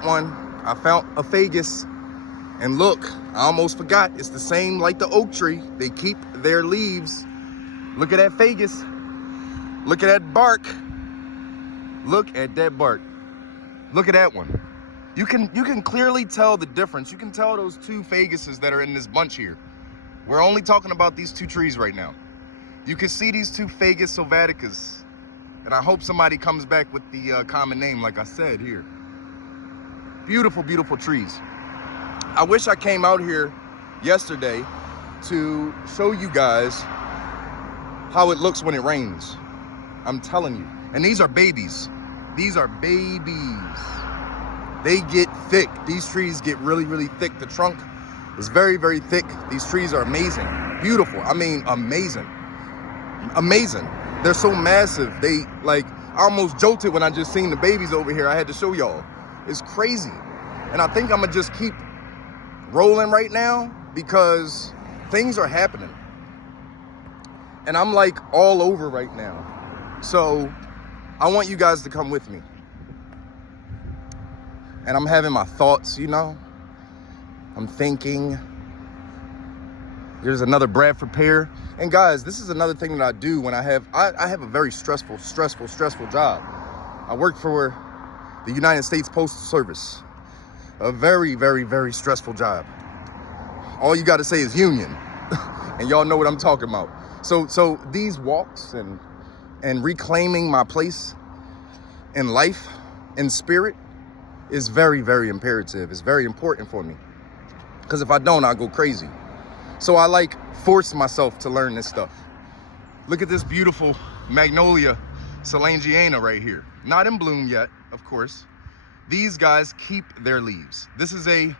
I found a Fagus, and look, I almost forgot. It's the same like the oak tree. They keep their leaves. Look at that Fagus. Look at that bark. Look at that bark. Look at that one. You can clearly tell the difference. You can tell those two Faguses that are in this bunch here. We're only talking about these two trees right now. You can see these two Fagus sylvaticas, and I hope somebody comes back with the common name, like I said here. Beautiful, beautiful trees. I wish I came out here yesterday to show you guys how it looks when it rains. I'm telling you. And these are babies. These are babies. They get thick. These trees get really, really thick. The trunk is very, very thick. These trees are amazing. Beautiful. I mean, amazing. Amazing. They're so massive. They, like, I almost jolted when I just seen the babies over here. I had to show y'all. It's crazy. And I think I'm gonna just keep rolling right now because things are happening. And I'm like all over right now. So I want you guys to come with me. And I'm having my thoughts, you know. I'm thinking. There's another Bradford pear. And guys, this is another thing that I do when I have a very stressful job. I work for the United States Postal Service. A very, very, very stressful job. All you got to say is union. And y'all know what I'm talking about. So these walks and reclaiming my place in life and spirit is very, very imperative. It's very important for me. Because if I don't, I'll go crazy. So I like force myself to learn this stuff. Look at this beautiful Magnolia Solangiana right here. Not in bloom yet, of course. These guys keep their leaves. This is a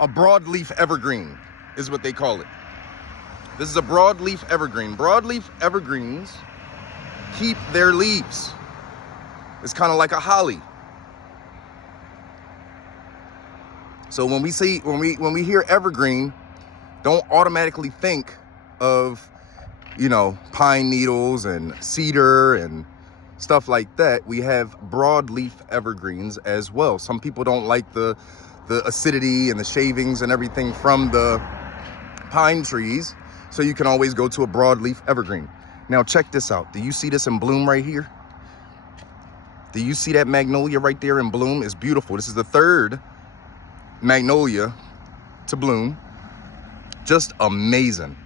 broadleaf evergreen is what they call it. This is a broadleaf evergreen. Broadleaf evergreens keep their leaves. It's kind of like a holly. So when we hear evergreen, don't automatically think of, you know, pine needles and cedar and stuff like that. We have broadleaf evergreens as well. Some people don't like the acidity and the shavings and everything from the pine trees. So you can always go to a broadleaf evergreen. Now check this out. Do you see this in bloom right here? Do you see that magnolia right there in bloom? It's beautiful. This is the third magnolia to bloom. Just amazing.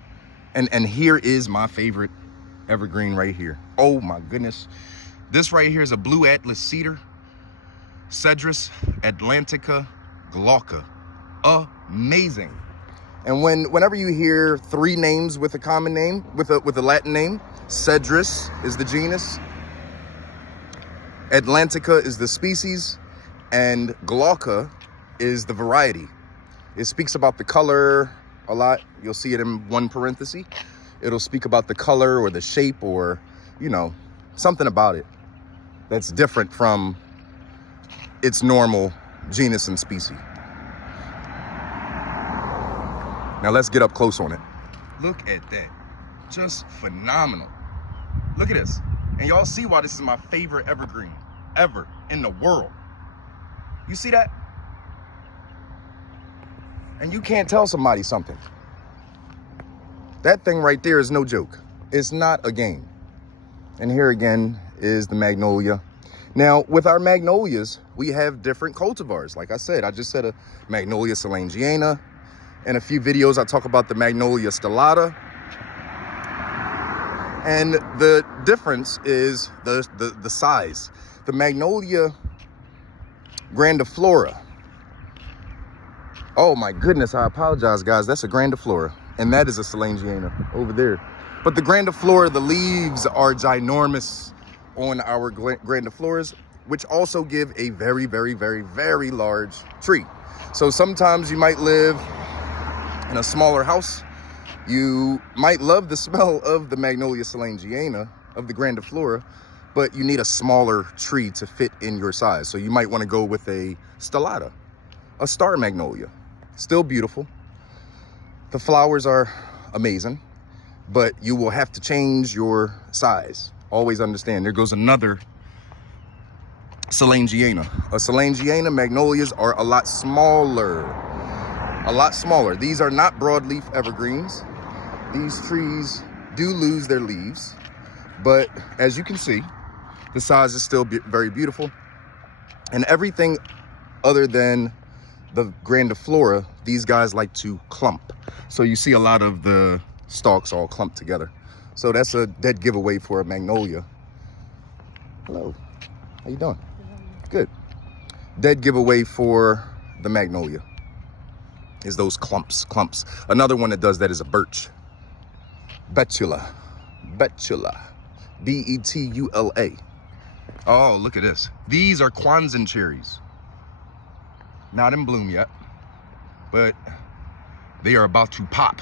And here is my favorite evergreen right here. Oh my goodness. This right here is a blue Atlas cedar, Cedrus atlantica glauca. Amazing. And whenever you hear three names with a common name, with a Latin name, Cedrus is the genus, Atlantica is the species, and glauca is the variety. It speaks about the color a lot. You'll see it in one parenthesis. It'll speak about the color or the shape or, you know, something about it that's different from its normal genus and species. Now let's get up close on it. Look at that. Just phenomenal. Look at this. And y'all see why this is my favorite evergreen ever in the world. You see that? And you can't tell somebody something. That thing right there is no joke. It's not a game. And here again is the magnolia. Now, with our magnolias, we have different cultivars. Like I said, I just said a Magnolia Solangiana. In a few videos, I talk about the Magnolia stellata. And the difference is the size. The Magnolia grandiflora. Oh my goodness, I apologize, guys. That's a grandiflora, and that is a Solangiana over there. But the grandiflora, the leaves are ginormous on our grandifloras, which also give a very, very, very, very large tree. So sometimes you might live in a smaller house. You might love the smell of the Magnolia Solangiana, of the grandiflora, but you need a smaller tree to fit in your size. So you might want to go with a stellata, a star magnolia. Still beautiful. The flowers are amazing, but you will have to change your size Always understand. There goes another Solangiana. A Solangiana, magnolias are a lot smaller. A lot smaller. These are not broadleaf evergreens. These trees do lose their leaves, but as you can see, the size is still very beautiful. And everything other than the grandiflora, these guys like to clump. So you see a lot of the stalks all clumped together. So that's a dead giveaway for a magnolia. Hello, how you doing? Good. Dead giveaway for the magnolia is those clumps. Another one that does that is a birch. Betula. B-E-T-U-L-A. Oh, look at this. These are Kwanzaa cherries. Not in bloom yet, but they are about to pop.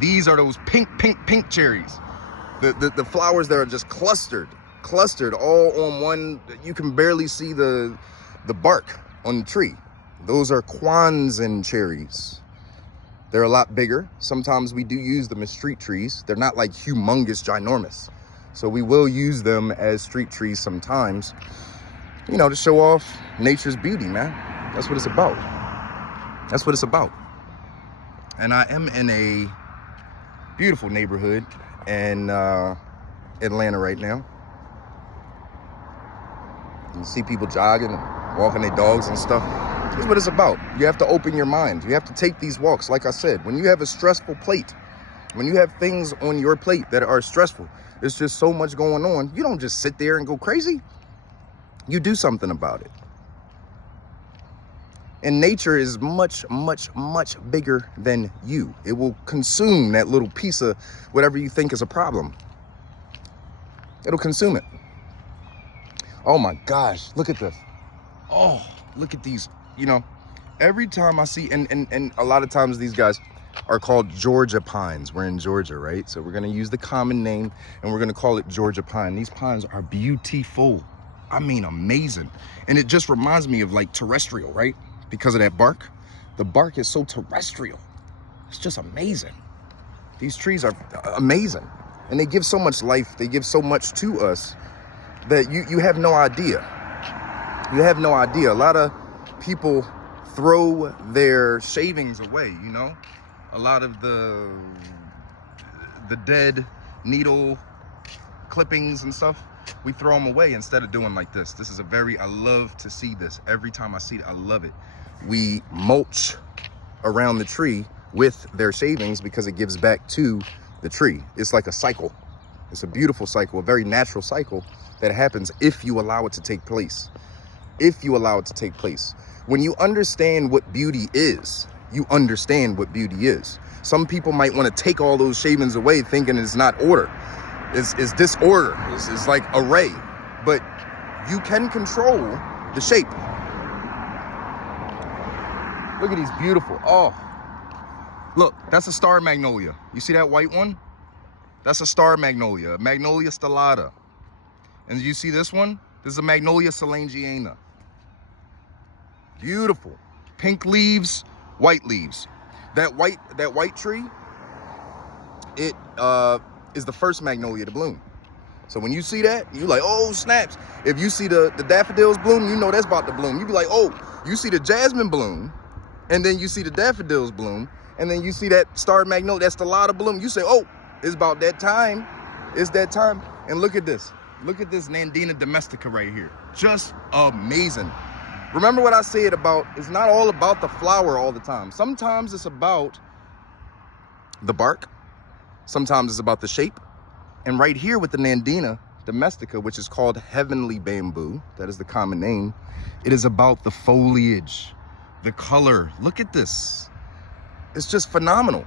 These are those pink cherries. The flowers that are just clustered all on one. You can barely see the bark on the tree. Those are Kwanzaa cherries. They're a lot bigger. Sometimes we do use them as street trees. They're not like humongous, ginormous. So we will use them as street trees sometimes, you know, to show off nature's beauty, man. That's what it's about. That's what it's about. And I am in a beautiful neighborhood in Atlanta right now. You see people jogging and walking their dogs and stuff. That's what it's about. You have to open your mind. You have to take these walks. Like I said, when you have a stressful plate, when you have things on your plate that are stressful, there's just so much going on. You don't just sit there and go crazy. You do something about it. And nature is much bigger than you. It will consume that little piece of whatever you think is a problem. It'll consume it. Oh my gosh, look at this. Oh, look at these. You know, every time I see, and a lot of times these guys are called Georgia pines. We're in Georgia, right? So we're gonna use the common name and we're gonna call it Georgia pine. These pines are beautiful. I mean, amazing. And it just reminds me of like terrestrial, right? Because of that bark. The bark is so terrestrial. It's just amazing. These trees are amazing. And they give so much life. They give so much to us that you have no idea. You have no idea. A lot of people throw their shavings away, you know? A lot of the dead needle clippings and stuff, we throw them away instead of doing like this. This is I love to see this. Every time I see it, I love it. We mulch around the tree with their shavings because it gives back to the tree. It's like a cycle. It's a beautiful cycle, a very natural cycle that happens if you allow it to take place. If you allow it to take place. When you understand what beauty is, you understand what beauty is. Some people might want to take all those shavings away thinking it's not order. It's disorder. It's like array. But you can control the shape. Look at these beautiful. Oh, look, that's a star magnolia. You see that white one? That's a star magnolia, Magnolia stellata. And you see this one? This is a Magnolia Solangiana. Beautiful. Pink leaves, white leaves. That white tree, it is the first magnolia to bloom. So when you see that, you're like, oh, snaps. If you see the daffodils bloom, you know that's about to bloom. You be like, oh, you see the jasmine bloom, and then you see the daffodils bloom, and then you see that star magnolia, that stellata bloom. You say, oh, it's about that time. It's that time. And look at this. Look at this Nandina domestica right here. Just amazing. Remember what I said about, it's not all about the flower all the time. Sometimes it's about the bark. Sometimes it's about the shape. And right here with the Nandina domestica, which is called heavenly bamboo, that is the common name, it is about the foliage, the color. Look at this. It's just phenomenal.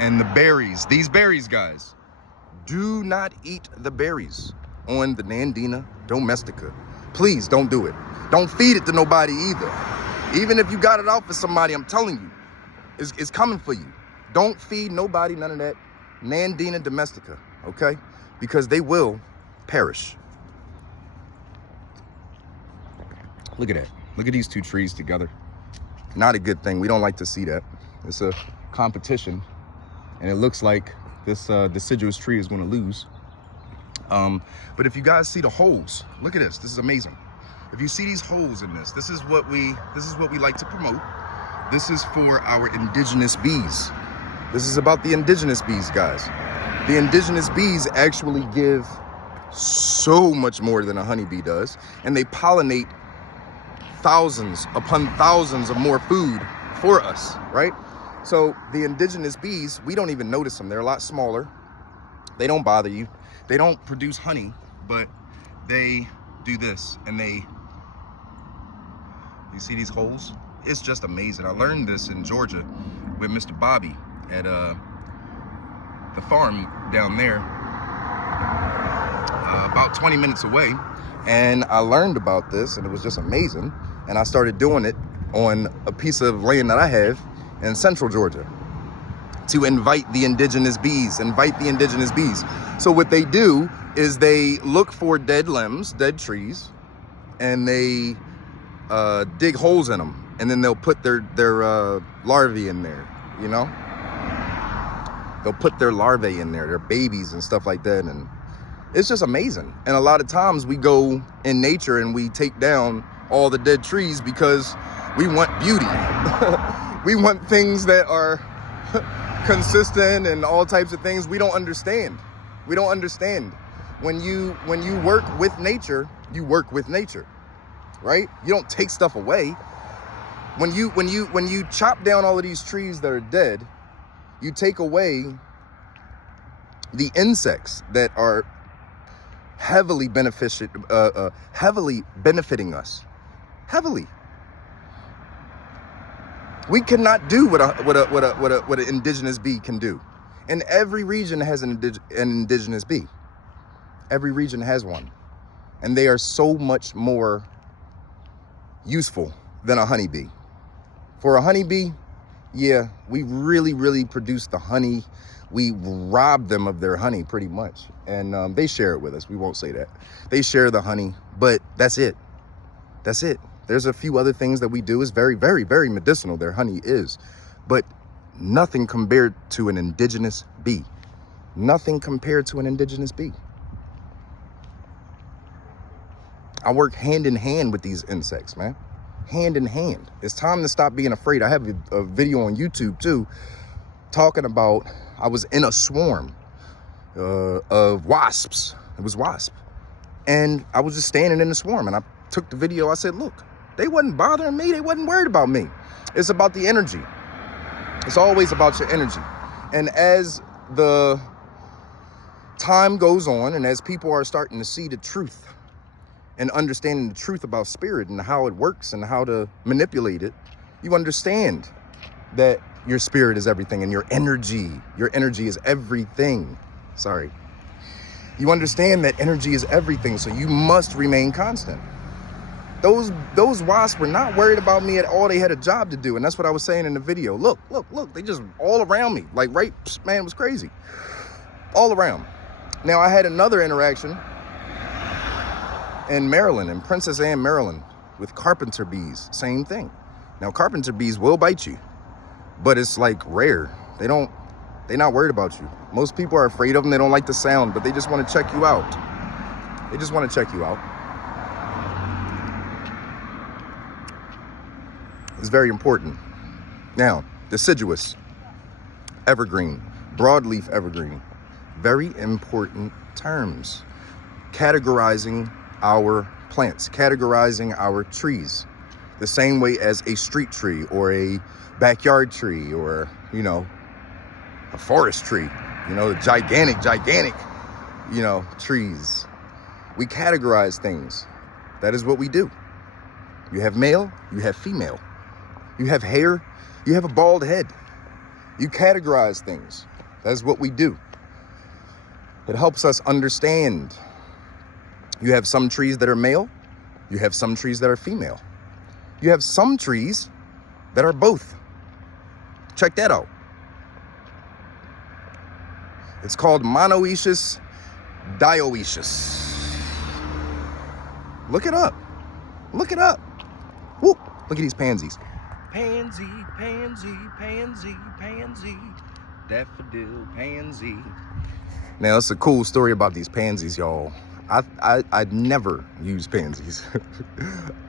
And the berries, these berries, guys, do not eat the berries on the Nandina domestica. Please don't do it. Don't feed it to nobody either. Even if you got it out for somebody, I'm telling you, it's coming for you. Don't feed nobody none of that Nandina domestica, okay? Because they will perish. Look at that. Look at these two trees together. Not a good thing. We don't like to see that. It's a competition, and it looks like this deciduous tree is going to lose. But if you guys see the holes, look at this. This is amazing. If you see these holes in this, this is what we like to promote. This is for our indigenous bees. This is about the indigenous bees, guys. The indigenous bees actually give so much more than a honeybee does, and they pollinate thousands upon thousands of more food for us, right? So the indigenous bees, we don't even notice them. They're a lot smaller. They don't bother you. They don't produce honey, but they do this, and you see these holes? It's just amazing. I learned this in Georgia with Mr. Bobby at the farm down there, about 20 minutes away. And I learned about this, and it was just amazing. And I started doing it on a piece of land that I have in central Georgia to invite the indigenous bees, So what they do is they look for dead limbs, dead trees, and they dig holes in them, and then they'll put their larvae in there, you know? They'll put their larvae in there, their babies and stuff like that, and it's just amazing. And a lot of times we go in nature and we take down all the dead trees because we want beauty. We want things that are consistent and all types of things. We don't understand. We don't understand. When you work with nature, you work with nature, right? You don't take stuff away. When you chop down all of these trees that are dead, you take away the insects that are heavily benefiting us. Heavily. We cannot do what an indigenous bee can do. And every region has an indigenous bee. Every region has one. And they are so much more useful than a honeybee. For a honeybee, yeah, we really produce the honey. We rob them of their honey pretty much. And they share it with us. We won't say that. They share the honey, but that's it. That's it. There's a few other things that we do. Is very medicinal. Their honey is. But nothing compared to an indigenous bee. Nothing compared to an indigenous bee. I work hand in hand with these insects, man. Hand in hand. It's time to stop being afraid. I have a video on YouTube too, talking about, I was in a swarm of wasps. It was wasp. And I was just standing in the swarm, and I took the video. I said, look, they wasn't bothering me. They wasn't worried about me. It's about the energy. It's always about your energy. And as the time goes on, and as people are starting to see the truth and understanding the truth about spirit and how it works and how to manipulate it, you understand that your spirit is everything, and your energy is everything. Sorry. You understand that energy is everything, so you must remain constant. Those wasps were not worried about me at all. They had a job to do, and that's what I was saying in the video. Look, they just all around me. Like, right, man, it was crazy. All around. Now, I had another interaction in Maryland, in Princess Anne, Maryland, with carpenter bees. Same thing. Now, carpenter bees will bite you, but it's like rare. They're not worried about you. Most people are afraid of them. They don't like the sound, but they just want to check you out. They just want to check you out. It's very important. Now, deciduous, evergreen, broadleaf evergreen, very important terms. Categorizing our plants, categorizing our trees, the same way as a street tree or a backyard tree or, you know, a forest tree, you know, the gigantic, you know, trees. We categorize things. That is what we do. You have male, you have female. You have hair, you have a bald head. You categorize things. That's what we do. It helps us understand. You have some trees that are male. You have some trees that are female. You have some trees that are both. Check that out. It's called monoecious, dioecious. Look it up. Look it up. Whoop. Look at these pansies. Pansy, pansy, pansy, pansy, daffodil, pansy. Now, it's a cool story about these pansies, y'all. I'd never use pansies.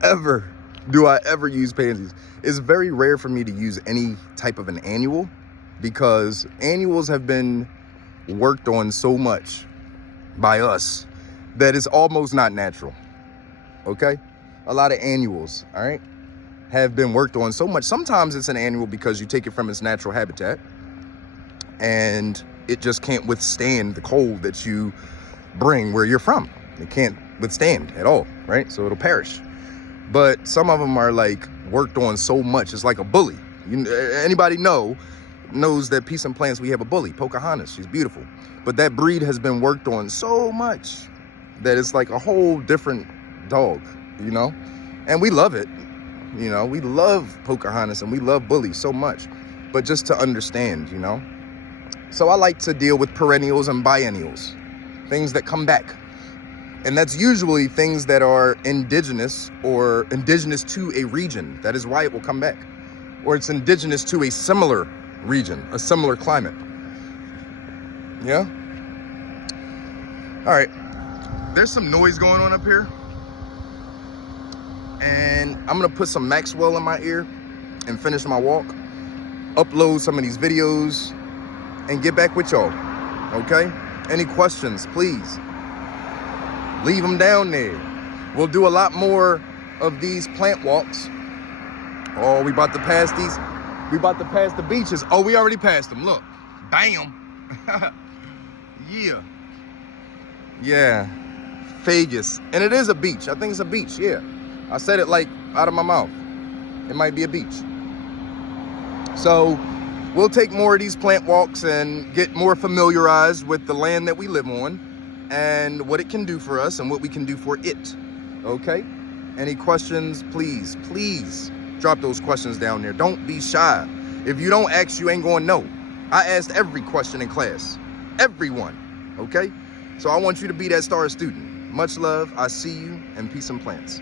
Ever do I ever use pansies. It's very rare for me to use any type of an annual, because annuals have been worked on so much by us that it's almost not natural. Okay? A lot of annuals, all right, have been worked on so much. Sometimes it's an annual because you take it from its natural habitat and it just can't withstand the cold that you bring where you're from. It can't withstand at all, right? So it'll perish. But some of them are like worked on so much. It's like a bully. Anybody knows that Peacenplants, we have a bully, Pocahontas. She's beautiful. But that breed has been worked on so much that it's like a whole different dog, you know? And we love it. You know, we love Pocahontas and we love bullies so much. But just to understand, you know? So I like to deal with perennials and biennials, things that come back. And that's usually things that are indigenous or indigenous to a region. That is why it will come back. Or it's indigenous to a similar region, a similar climate. Yeah? All right. There's some noise going on up here. And I'm going to put some Maxwell in my ear and finish my walk. Upload some of these videos and get back with y'all. Okay? Any questions, please leave them down there. We'll do a lot more of these plant walks. Oh, we about to pass these. We about to pass the beaches. Oh, we already passed them. Look. Bam. Yeah. Yeah. Vegas. And it is a beach. I think it's a beach. Yeah. I said it like out of my mouth. It might be a beach. So we'll take more of these plant walks and get more familiarized with the land that we live on and what it can do for us and what we can do for it. Okay? Any questions, please drop those questions down there. Don't be shy. If you don't ask, you ain't going to know. I asked every question in class. Everyone. Okay? So I want you to be that star student. Much love. I see you, and peace and plants.